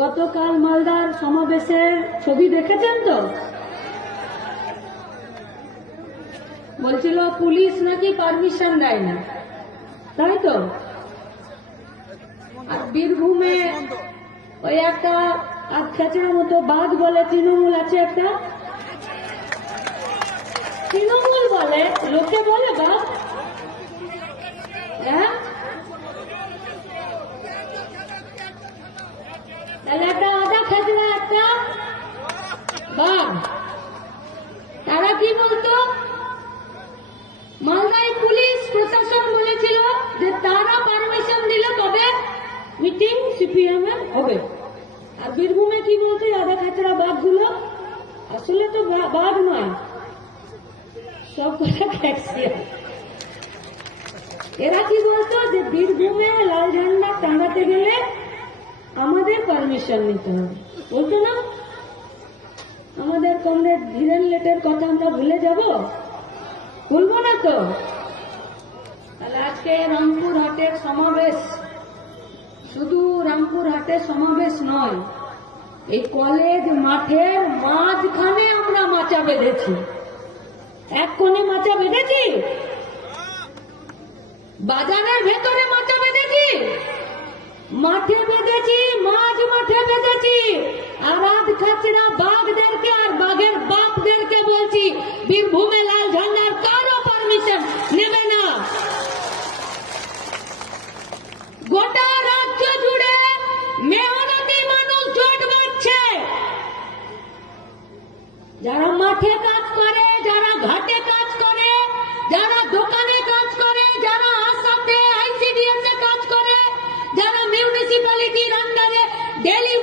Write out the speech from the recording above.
গতকাল মালদার সমাবেশের ছবি দেখেছেন তো? বলছিল পুলিশ নাকি পারমিশন দেয় না, তাই তো? আর বীরভূমে ওই একটা খেচড়ার মতো বাঘ বলে তৃণমূল আছে, একটা তৃণমূল বলে, লোকে বলে বাঘ। হ্যাঁ, তাহলে একটা আধা খেচড়া একটা বাঘ। তারা কি বলতো? মালদায় পুলিশ প্রশাসন বলেছিল যে তারা পারমিশন দিলে তবে মিটিং সিপিএম এর হবে। আর বীরভূমে কি বলছে? আধা খেচড়া বাঘগুলো আসলে তো বাঘ নয়, সব কথা ক্যাক্সিয়া। এরা কি বলতো যে বীরভূমে লাল ঝান্ডা টাঙাতে গেলে আমাদের পারমিশন নিতে হবে, বলতো না? আমাদের কমরেড ধীরেন লেটের কথা আমরা ভুলে যাব? ভুলবো না তো? তাহলে আজকে রামপুরহাটের সমাবেশ শুধু রামপুরহাটের সমাবেশ নয়, এই কলেজ মাঠের মাঝখানে আমরা মাচা বেঁধেছি। এক কোণে মাচা বেঁধেছি, বাজারের ভেতরে মাচা বেঁধেছি, মাঠে বেঁধেছি, মাঝ মাঠে বেঁধেছি। আর আধ খাচড়া বাঘদেরকে আর বাঘের বাপদেরকে বলছি, বীরভূমে লাল ঝান্ডার কারো পারমিশন নেবে না। গোটা রাজ্য জুড়ে মেহনতি মানুষ জোট বাঁধছে, যারা মাঠে কাজ করে, যারা ঘাটে কাজ করে, যারা দোকানে কাজ করে, যারা আসাতে আইসিডিএস এ কাজ করে, যারা মিউনিসিপ্যালিটির আন্ডারে ডেলি